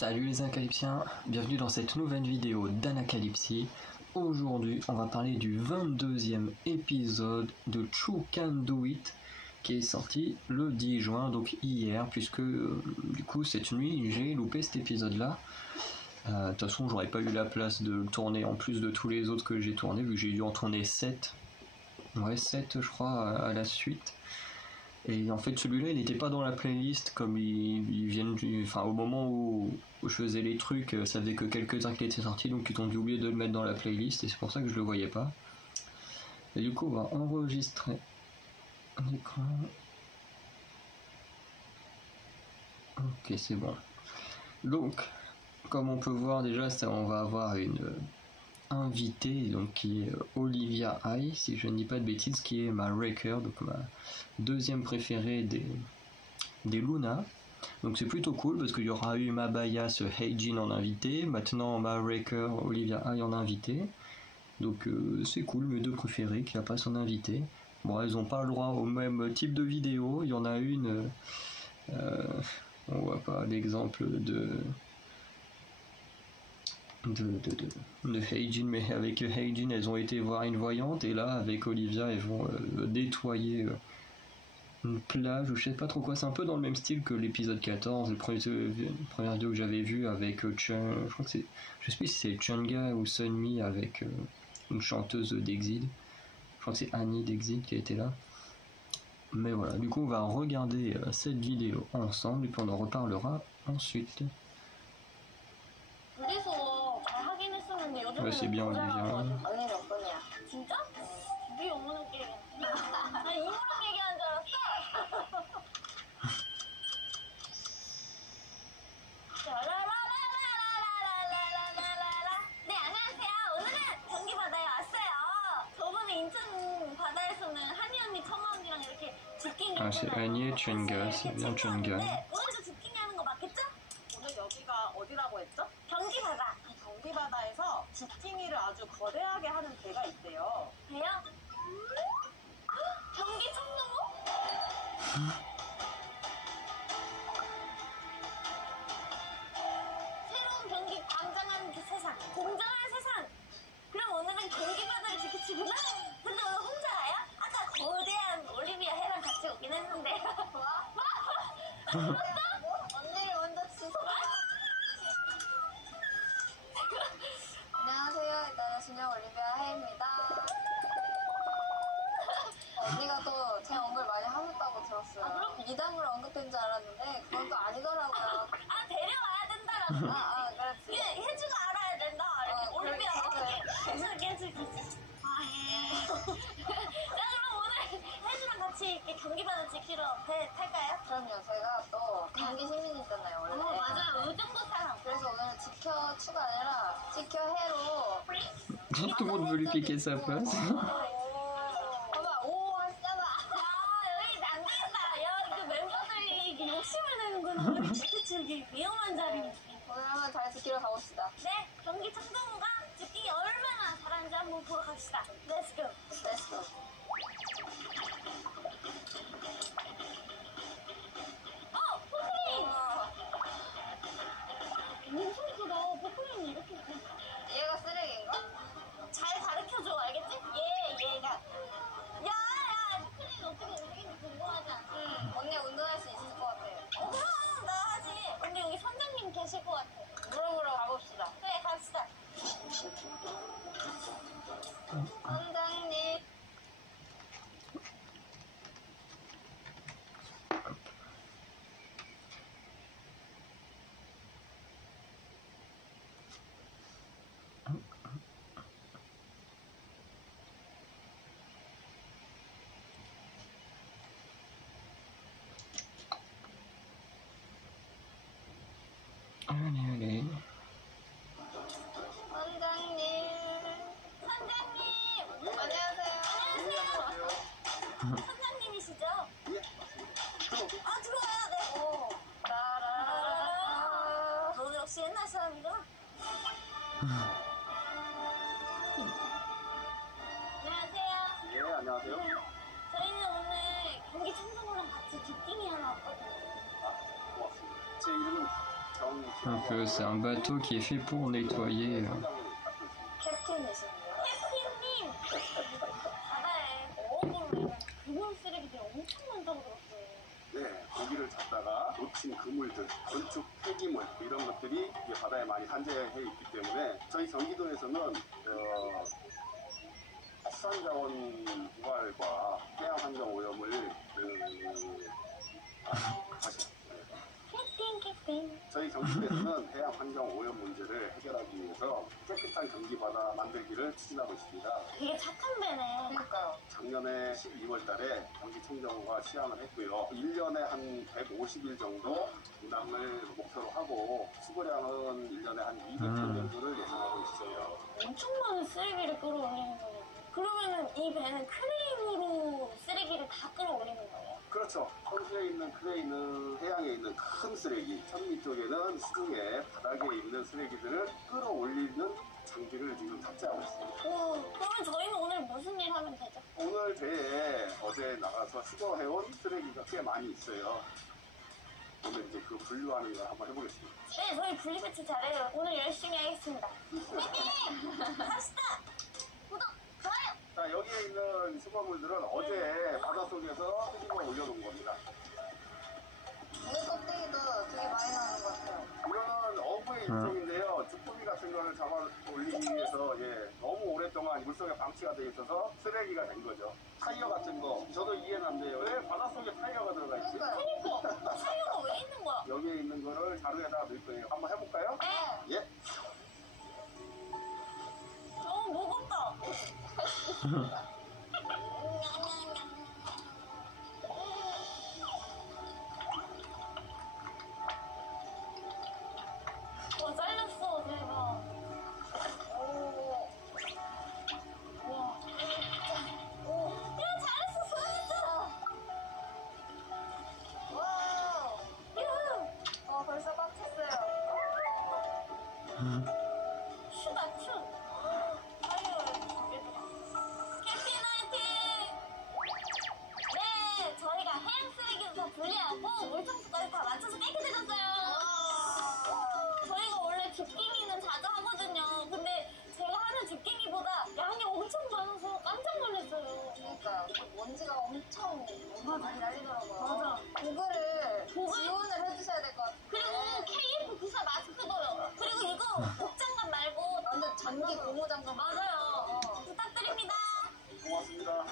Salut les Anacalypsiens, bienvenue dans cette nouvelle vidéo d'Anacalypsie. Aujourd'hui, on va parler du 22e épisode de True Can Do It qui est sorti le 10 juin, donc hier, puisque du coup cette nuit j'ai loupé cet épisode-là. De toute façon, j'aurais pas eu la place de le tourner en plus de tous les autres que j'ai tournés, vu que j'ai dû en tourner 7. Ouais, 7 je crois à la suite. Et en fait celui-là il n'était pas dans la playlist comme ils viennent enfin au moment où je faisais les trucs, ça faisait que quelques heures qu'il était sorti, donc ils ont dû oublier de le mettre dans la playlist et c'est pour ça que je le voyais pas. Et du coup on va enregistrer l'écran. Ok, c'est bon. Donc comme on peut voir déjà, on va avoir une invitée, donc qui est Olivia Ai, si je ne dis pas de bêtises, qui est ma Raker, donc ma deuxième préférée des Luna. Donc c'est plutôt cool parce qu'il y aura eu Mabaya, ce Heijin en invité, maintenant ma Raker Olivia Ai en invité. Donc c'est cool, mes deux préférées qui passent en invité. Bon, elles n'ont pas le droit au même type de vidéo. Il y en a une, on voit pas l'exemple de Heijin, mais avec Heijin elles ont été voir une voyante, et là avec Olivia elles vont nettoyer une plage ou je sais pas trop quoi. C'est un peu dans le même style que l'épisode 14, la première vidéo que j'avais vue avec Chun, je crois que c'est, je sais plus si c'est Chunga ou Sunmi avec une chanteuse d'Exil, je crois que c'est Annie d'Exil qui a été là. Mais voilà, du coup on va regarder cette vidéo ensemble et puis on en reparlera ensuite. Ouais, c'est bien Olivia. 언니 몇 번이야? 진짜? 네 어머니 얘기하는 나 이모랑 얘기하는 줄 알았어. 네, 안녕하세요. 오늘은 경기 바다에 왔어요. 저번에 인천 바다에서는 한이 언니 청아 언니랑 이렇게 직깅 Ah, c'est Annie et Chunga, c'est bien Chunga. 오늘도 직깅 하는 거 맞겠죠? 오늘 여기가 어디라고 했죠? 경기 바다. 경기 바다에서 직깅이를 아주 거대하게 하는 배가 있대요. 돼요? 경기 청동호? 새로운 경기 광장한 그 세상, 공정한 세상. 그럼 오늘은 경기 바다를 지키치구나. 근데 오늘 혼자 가요? 아까 거대한 올리비아 해랑 같이 오긴 했는데. 언니를 먼저 주워봐. 안녕하세요. 일단은 진영 올리비아 해입니다. 언니가 또 제 언급을 많이 하셨다고 들었어요. 아, 그럼? 미담으로 언급된 줄 알았는데 그건 또 아니더라고요. 아, 데려와야 된다라고. 그렇지. 혜주가 알아야 된다. 이렇게 올리비아 그래. 해주기. 아, 예. 자, 그럼 오늘 혜주랑 같이 이렇게 경기바다 지키러 배 탈까요? 그럼요. 저희가 또 경기 시민이잖아요, 원래. 맞아요. 이 정도 사람. 그래서 오늘 지켜 추가 아니라 지켜 해로. Tout le monde veut lui piquer sa place. 봐봐, 오 하시잖아. 야, 여기 안 되겠다. 야, 그 멤버들이 이게 욕심을 내는구나. 우리 지키기 위험한 자리. 오늘 한번 잘 지키러 가봅시다. 네, 경기 청정호가 지키기 얼마나 잘하는지 한번 보러 갑시다. Let's go. Let's go. 포크린! 엄청 크다. 포크린이 이렇게 크. 얘가 쓰레기인가? 잘 가르쳐줘, 알겠지? 얘가. 야, 포크린 어떻게 움직이는지 궁금하지 않아? 응. 언니 운동할 수 있을 것 같아. 그럼, 나 하지. 근데 여기 선장님 계실 것 같아. 물어보러 가봅시다. 그래, 갑시다. 선장님. Allez. 선장님. 선장님! 안녕하세요. 안녕하세요. 선장님이시죠? 아, 들어와요, 네. 오. 따라라라. 너 역시 옛날 사람이구나. 안녕하세요. 예, 안녕하세요. 저희는 오늘 경기 청정호랑 같이 기띵이 하나 왔거든요. 아, 고맙습니다. 제 이름은 Donc c'est un bateau qui est fait pour nettoyer. 캡틴이신데요? 캡틴님! 바다에 어업으로 그물 쓰레기들이 엄청 많다고 들었어요. 네, 고기를 잡다가 놓친 그물들, 건축 폐기물 이런 것들이 이제 바다에 많이 산재해 있기 때문에 저희 경기도에서는 해산자원 부활과 해양환경 오염을 캡틴. 저희 경기도에서는 해양환경 오염 문제를 해결하기 위해서 깨끗한 경기바다 만들기를 추진하고 있습니다. 되게 착한 배네. 그러니까요. 작년에 12월 달에 경기청정부가 시향을 했고요. 1년에 한 150일 정도 운항을 목표로 하고 수거량은 1년에 한 200톤 정도를 예상하고 있어요. 엄청 많은 쓰레기를 끌어올리는 거예요. 그러면은 이 배는 크레인으로 쓰레기를 다 끌어올리는 거예요? 그렇죠. 선수에 있는 크레인은 해양에 있는 큰 쓰레기, 천미 쪽에는 수중에 바닥에 있는 쓰레기들을 끌어올리는 장비를 지금 탑재하고 있습니다. 그러면 저희는 오늘 무슨 일 하면 되죠? 오늘 배에 어제 나가서 수거해온 쓰레기가 꽤 많이 있어요. 오늘 이제 그 분류하는 걸 한번 해보겠습니다. 네, 저희 분리배출 잘해요. 오늘 열심히 하겠습니다. 네, 갑시다! 구독, 좋아요! 자, 여기에 있는 수거물들은 어제 바닷속에서 끄집어 올려놓은 겁니다. 이 껍데기도 되게 많이 나오는 것 같아요. 이거는 어부의 일종인데요. 주꾸미 같은 거를 잡아 올리기 위해서 너무 오랫동안 물속에 방치가 되어 있어서 쓰레기가 된 거죠. 타이어 같은 거, 저도 이해는 안 돼요. 왜 바닷속에 타이어가 들어가 있지? 그러니까요. 그러니까 타이어가 왜 있는 거야? 여기에 있는 거를 자루에다 넣을 거예요. 한번 해볼까요? 네, 예. 너무 무겁다. 와, 잘렸어, 대박. 오. 와. 오. 야, 잘했어, 소연이잖아. 와우. 야, 벌써 꽉 찼어요. 슈다, 슈. 타이어를 거기다가. 캠핑 화이팅! 네, 저희가 해양 쓰레기도 다 분리하고 물청소까지 다 맞춰서 깨끗해졌어요. 저희가 원래 줍깅이는 자주 하거든요. 근데 제가 하는 줍깅이보다 양이 엄청 많아서 깜짝 놀랐어요. 그러니까요. 먼지가 엄청 많이 날리더라고요. 맞아. 고글을 고글? 지원을 해주셔야 될 것 같아요. 그리고 KF94 마스크도요. 그리고 이거 복장갑 말고 완전 전기 고무장갑. 맞아요. 부탁드립니다. 고맙습니다.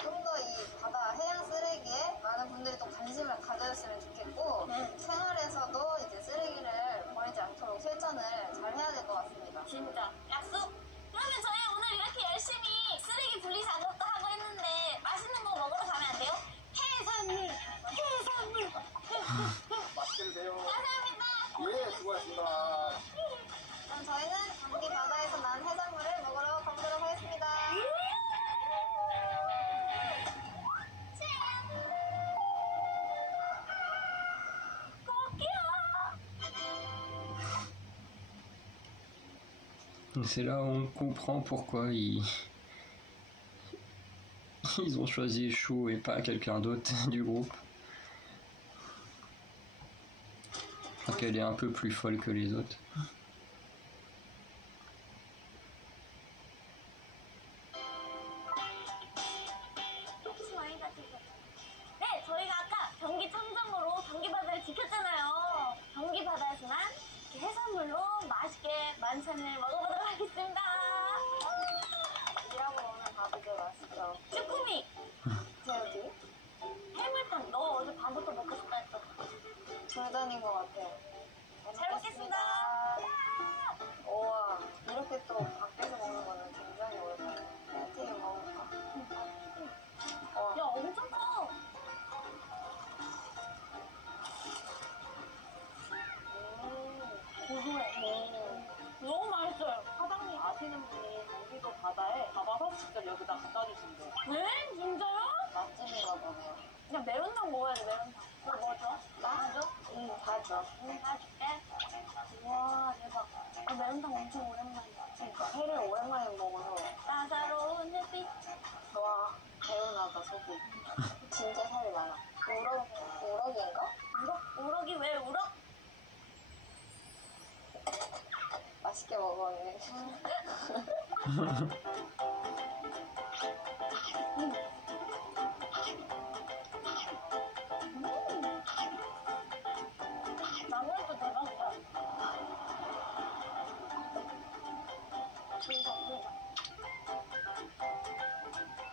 좀 더 이 바다 해양 쓰레기에 많은 분들이 또 관심을 가져줬으면 좋겠고 생활에서도 이제 쓰레기를 버리지 않도록 실천을 잘 해야 될 것 같습니다. 진짜 약속. 그러면 저희 오늘 이렇게 열심히 쓰레기 분리 작업도 하고 했는데 맛있는 거 먹으러 가면 안 돼요? 해산물. 맛있게 드세요. 감사합니다. 예, 수고하셨습니다. 그럼 저희는 경기 바다에서 난 해산물을 먹으러 가보도록 하겠습니다. C'est là où on comprend pourquoi ils ont choisi Chou et pas quelqu'un d'autre du groupe. Je crois qu'elle est un peu plus folle que les autres. 네, 저희가 아까 경기 청정으로 경기 바다를 지켰잖아요. 경기 바다에서만 이렇게 해산물로 맛있게 만찬을 먹어보도록 하겠습니다. 일하고 오는 밥이 맛있죠. 쭈꾸미, 새우튀김? 해물탕. 너 어제 밥부터 먹고 싶다 했잖아. 불단인 것 같아요. 잘 먹겠습니다. 우와, 이렇게 또 밖에서 먹는 거는 굉장히 오랜만이에요. 새우튀김 먹을까? 야, 엄청 커. 고소해. 너무 맛있어요. 사장님 아시는 분이 경기도 바다에 잡아서 직접 여기다 갖다 주신대요. 네? 진짜요? 맛집인가 보네요. 그냥 메론탕 먹어야 돼, 메론탕. 뭐 줘? 나 줘? 응, 다 줘. 응, 다 줄게. 우와, 대박. 메론탕 엄청 오랜만이야. 그러니까 회를 오랜만에 먹어서 따사로운 햇빛. 와, 개운하다, 속이. 진짜 살이 많아. 우럭인가? 우럭? 우럭이 왜 우럭? 맛있게 먹었네. 나물도 대박이야. 진짜.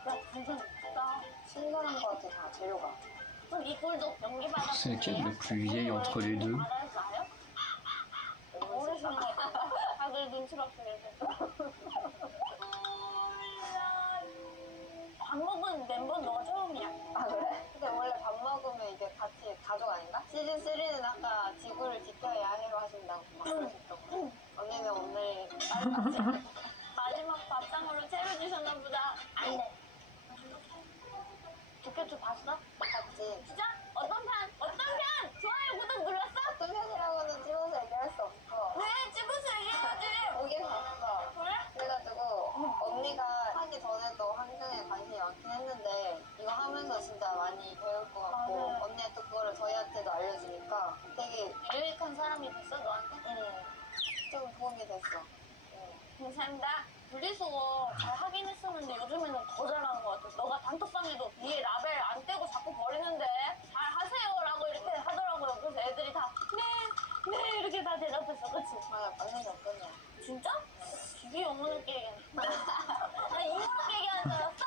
야, 진짜 맛있다. 신선한 것 같아, 다 재료가. 그럼 이 굴도 연기 받았어요? C'est laquelle la plus vieille entre les deux? 모르시는 거 다들 눈치밖에 계세요. 밥 먹은 멤버는 너가 처음이야. 아, 그래? 근데 원래 밥 먹으면 이게 같이 가족 아닌가? 시즌3는 아까 지구를 지켜야 해로 하신다고 막 그러셨던 언니는 오늘 딸같이 마지막 밥상으로 채워주셨나 보다. 안 돼. 좋겠죠, 봤어? 같이 진짜? 어떤 편? 어떤 편? 좋아요, 구독 눌렀어? 어떤 편이라고는 찍어서 얘기할 수 없어. 왜? 찍어서 얘기해야지. 보긴 봤어. 그래? 그래가지고 언니가 하기 전에도 한강에 관심이 많긴 했는데 이거 하면서 진짜 많이 배울 것 같고 맞아요. 언니가 또 그거를 저희한테도 알려주니까 되게 유익한 사람이 됐어, 너한테? 좀 도움이 됐어. 감사합니다. 분리수거 잘 하긴 했었는데 요즘에는 더 잘하는 것 같아. 너가 단톡방에도 위에 라벨 안 떼고 자꾸 버리는데 잘 하세요 라고 이렇게 하더라고요. 그래서 애들이 다 네 이렇게 다 대답했어. 그치? 맞아, 완전 덕분이야. 진짜? 기계 없는 깨기는. 나 이모로 깨기하는 줄 알았어.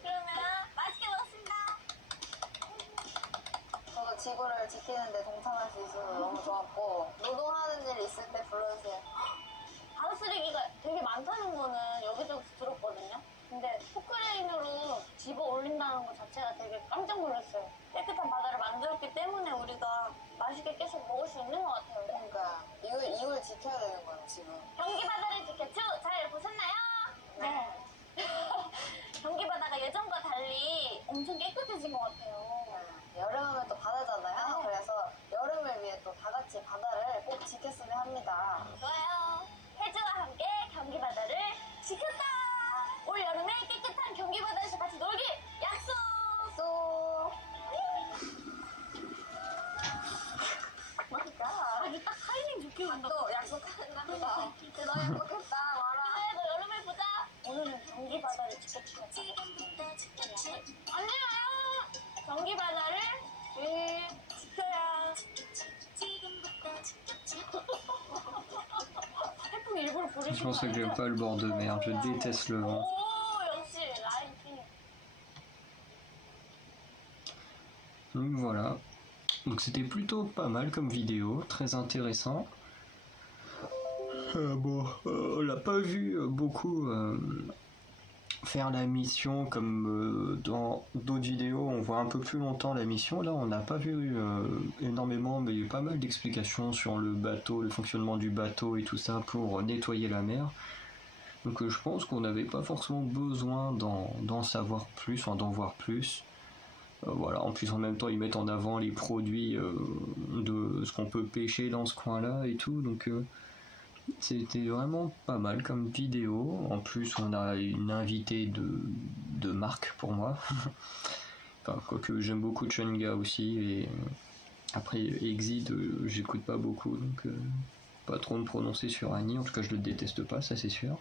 그러면 맛있게 먹었습니다. 저도 지구를 지키는데 동참할 수 있어서 너무 좋았고 노동하는 일 있을 때 불러주세요. 바다 쓰레기가 되게 많다는 거는 여기저기서 들었거든요. 근데 포크레인으로 집어 올린다는 것 자체가 되게 깜짝 놀랐어요. 깨끗한 바다를 만들었기 때문에 우리가 맛있게 계속 먹을 수 있는 것 같아요. 그러니까 이걸 지켜야 되는 거야 지금. 경기 바다를 지켰죠? 잘 보셨나요? 네. 경기 바다가 예전과 달리 엄청 깨끗해진 것 같아요. 여름하면 또 바다잖아요. 네. 그래서 여름을 위해 또 다 같이 바다를 꼭 지켰으면 합니다. 좋아요. 해주와 함께 경기 바다를 지켰다. 올 여름에 깨끗한 경기 바다에서 같이 놀기 약속. 쏙. 맛있다. 아주 딱 타이밍 좋게 온다. 또 약속한다. 너 약속했다. 와라. 그래, 너 여름에 보자. 오늘은 경기 바다를 지켰다. 안녕하세요. 경기 바다를 지켜야. 태풍 일부러 C'est 부르신 pour ça que j'aime pas le bord de mer, je déteste le vent. 오, 역시 라이팅. Donc voilà. Donc c'était plutôt pas mal comme vidéo, très intéressant. On l'a pas vu beaucoup faire la mission comme dans d'autres vidéos, on voit un peu plus longtemps la mission. Là, on n'a pas vu énormément, mais il y a eu pas mal d'explications sur le bateau, le fonctionnement du bateau et tout ça pour nettoyer la mer. Donc je pense qu'on n'avait pas forcément besoin d'en savoir plus, d'en voir plus. Voilà, en plus en même temps ils mettent en avant les produits de ce qu'on peut pêcher dans ce coin-là et tout, donc c'était vraiment pas mal comme vidéo. En plus on a une invitée de marque pour moi. Enfin, quoique j'aime beaucoup Chunga aussi, et après Exit j'écoute pas beaucoup, donc pas trop me prononcer sur Annie, en tout cas je le déteste pas, ça c'est sûr.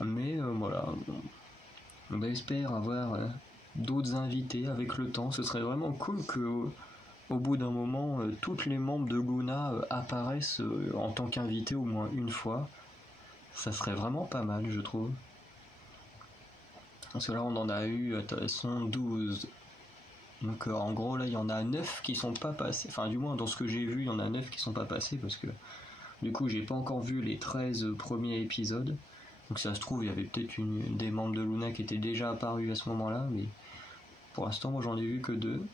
Mais voilà, on espère avoir d'autres invités avec le temps. Ce serait vraiment cool que au bout d'un moment toutes les membres de Luna apparaissent en tant qu'invités au moins une fois. Ça serait vraiment pas mal, je trouve. Parce que là on en a eu, elles sont 12. Donc en gros là il y en a 9 qui sont pas passés. Enfin du moins dans ce que j'ai vu il y en a 9 qui sont pas passés, parce que du coup j'ai pas encore vu les 13 premiers épisodes. Donc ça se trouve il y avait peut-être des membres de Luna qui étaient déjà apparus à ce moment-là, mais pour l'instant moi j'en ai vu que 2.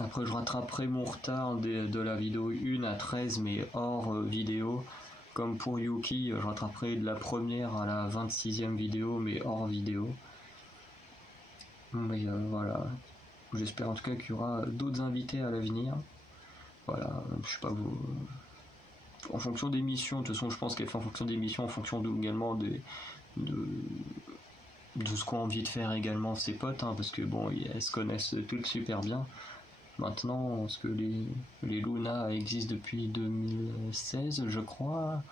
Après je rattraperai mon retard de la vidéo 1 à 13 mais hors vidéo. Comme pour Yuki, je rattraperai de la première à la 26e vidéo mais hors vidéo. Mais voilà, j'espère en tout cas qu'il y aura d'autres invités à l'avenir. Voilà, je sais pas vous... En fonction des missions, de toute façon je pense qu'elle fait en fonction des missions, en fonction également de ce qu'ont envie de faire également ses potes, hein, parce que bon, elles se connaissent toutes super bien. maintenant, parce que les Luna existent depuis 2016, je crois.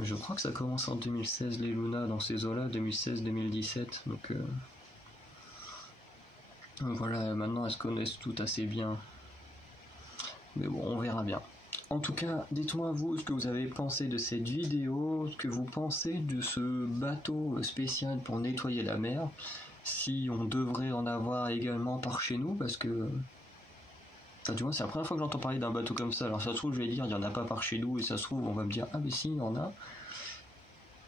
Je crois que ça commence en 2016, les Luna, dans ces eaux-là, 2016-2017. Donc voilà, maintenant elles se connaissent toutes assez bien. Mais bon, on verra bien. En tout cas, dites-moi vous ce que vous avez pensé de cette vidéo, ce que vous pensez de ce bateau spécial pour nettoyer la mer. Si on devrait en avoir également par chez nous, parce que... Enfin, tu vois, c'est la première fois que j'entends parler d'un bateau comme ça. Alors ça se trouve, je vais dire, il n'y en a pas par chez nous, et ça se trouve, on va me dire, ah mais si, il y en a.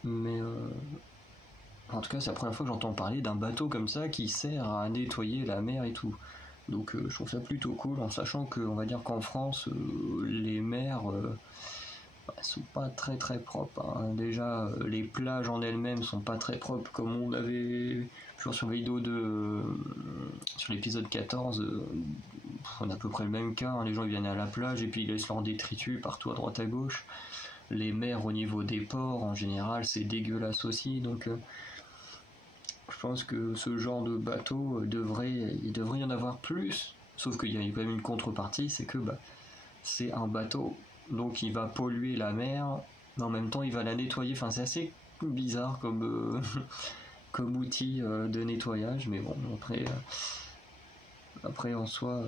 Mais en tout cas, c'est la première fois que j'entends parler d'un bateau comme ça qui sert à nettoyer la mer et tout. Donc je trouve ça plutôt cool, en sachant que, on va dire qu'en France, les mers sont pas très très propres. Hein. Déjà, les plages en elles-mêmes sont pas très propres, comme on avait toujours sur vidéo sur l'épisode 14. On a à peu près le même cas. Hein. Les gens ils viennent à la plage et puis ils laissent leurs détritus partout à droite à gauche. Les mers au niveau des ports, en général, c'est dégueulasse aussi. Donc je pense que ce genre de bateau il devrait y en avoir plus, sauf qu'il y a quand même une contrepartie, c'est que c'est un bateau, donc il va polluer la mer, mais en même temps il va la nettoyer, enfin c'est assez bizarre comme, comme outil de nettoyage, mais bon, après en soi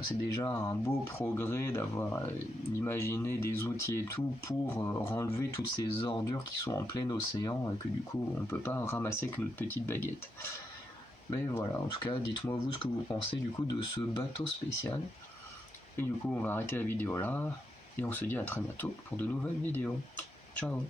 c'est déjà un beau progrès d'avoir imaginé des outils et tout pour enlever toutes ces ordures qui sont en plein océan et que du coup on ne peut pas ramasser avec notre petite baguette. Mais voilà, en tout cas, dites-moi vous ce que vous pensez du coup de ce bateau spécial. Et du coup, on va arrêter la vidéo là et on se dit à très bientôt pour de nouvelles vidéos. Ciao!